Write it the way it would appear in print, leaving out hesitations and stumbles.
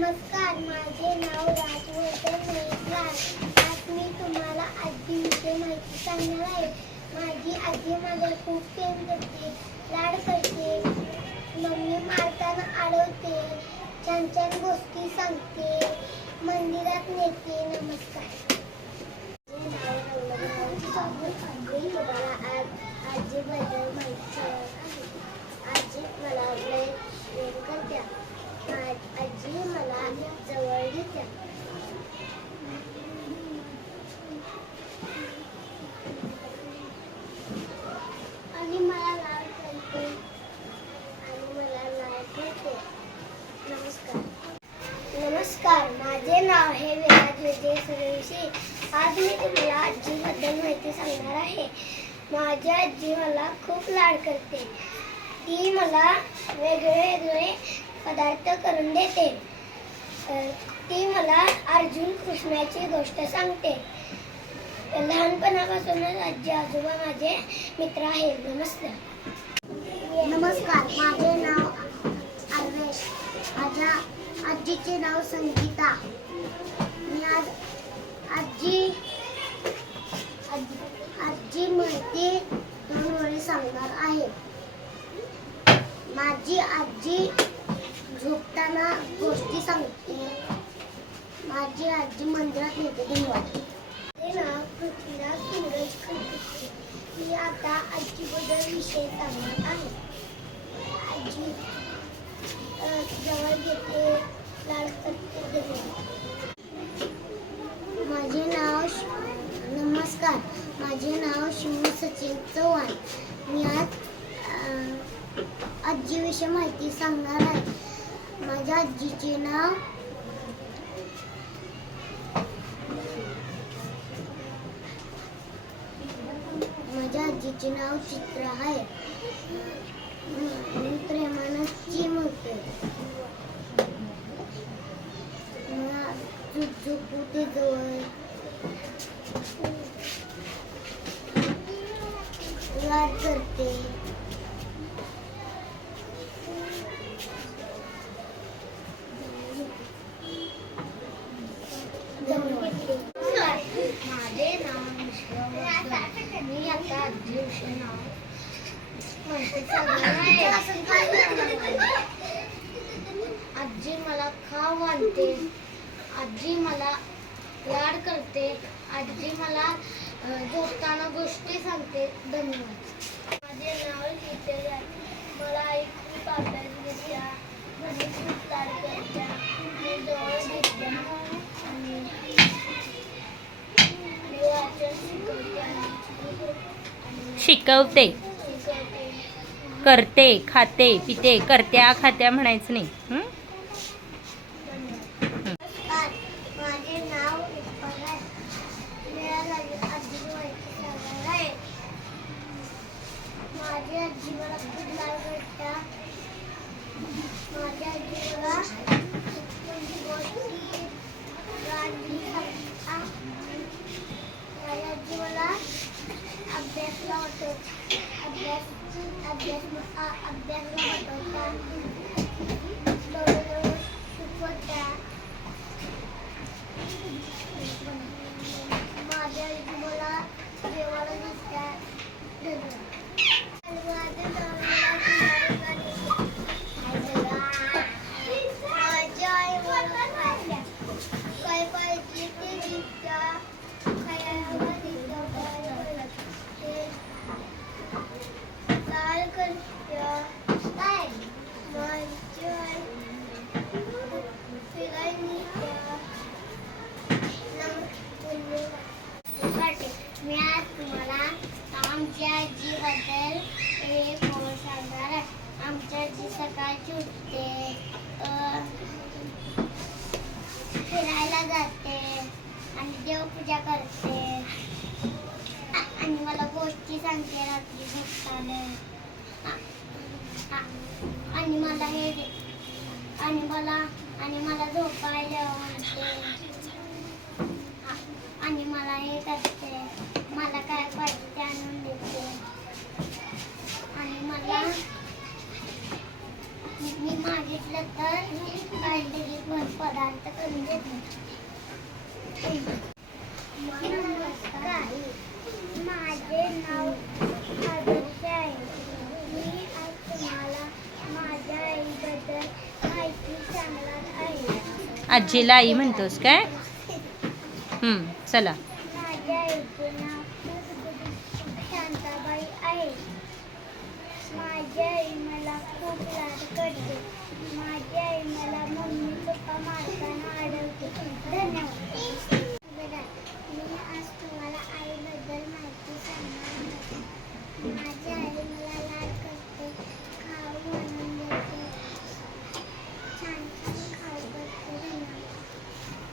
नमस्कार, माझे नाव राजवर्धन महेश. आज मी तुम्हाला आजीविषयी माहिती सांगणार आहे. माझी आजी माझ्या खूप प्रेम करते, लाड करते, मम्मी मारताना अडवते, छान छान गोष्टी सांगते, मंदिरात नेते. नमस्कार. तुम्हाला आज आजीबद्दल माहिती सांगणार आहे. आजी मला लय प्रेम करते. आजी मला जवळ घेते. आणि मला लाड करते आणि मला लाड करते. नमस्कार, माझे नाव हे विराज विजय सूर्यवंशी. आज मी तुम्हाला आजीबद्दल माहिती सांगणार आहे. माझी आजी मला खूप लाड करते. ती मला वेगळे पदार्थ करून देते. ती मला अर्जुन कृष्णाची गोष्ट सांगते. लहानपणापासूनच आजी आजोबा माझे मित्र आहेत. नमस्कार, माझे नाव अन्वेष. माझ्या आजीचे नाव संगीता. मी आज आजी माहिती 2 ओळी सांगणार आहे. माझी आजी झोपताना गोष्टी सांगते. माझी आजी मंदिरात नेते. धन्यवाद. माझे नाव पृथ्वीराज सूरज खंडके. मी आता आजीबद्दल विषय सांगणार आहे. आजी जवळ घेते, लाड करते. नमस्कार, माझे नाव शिव सचिन चव्हाण. मी आज आजीविषयी माहिती सांगणार आहे. माझ्या आजीचे नाव चित्र आहे. मी प्रेमानं ची म्हणते. झोपते जवळ, लाड करते. माझे नाव विश्ववर्धन. मी आता आजीविषयी माहिती सांगणार आहे. आजी मला खाऊ आणते. आजी मला लाड करते. आजी मला झोपताना गोष्टी सांगते. धन्यवाद. माझे नाव शीतल आहे. मला आई खूप अभ्यास घेत्या, माझी खूप लाड करत्या, मी जवळ घेत्या आणि शिकवते, करते, खाते, पिते. करत्या खात्या म्हणायचं नाही. माझे नाव आहे. माझी आजी मला खूप लाड करते. माझी आजी मला अभ्यासला शिकवत्या. माझ्या आजी मला जेवायला दिसतात. माझी आई मला काय पाहिजे ते दिसता. मी आज तुम्हाला आमच्या आजीबद्दल एक ओळ सांगणार आहे. आमच्या आजी सकाळची उठते, फिरायला जाते आणि देवपूजा करते आणि मला गोष्टी सांगते रात्री झोपताना. आणि मला हे दे आणि मला झोपायला म्हणते आणि मला हे करते. मला काय पाहिजे ते आणून देते आणि मला मी मागितलं तर काहीतरी पदार्थ करून देते. नमस्कार, माझे नाव आदर्श आहे. मी आज तुम्हाला माझ्या आईबद्दल माहिती सांगणार आहे. आजीला आई म्हणतोस काय? चला. माझ्या आईचे नाव शांताबाई आहे. माझी आई मला खूप लाड करते. माझी आई मला मम्मी पप्पा मारतात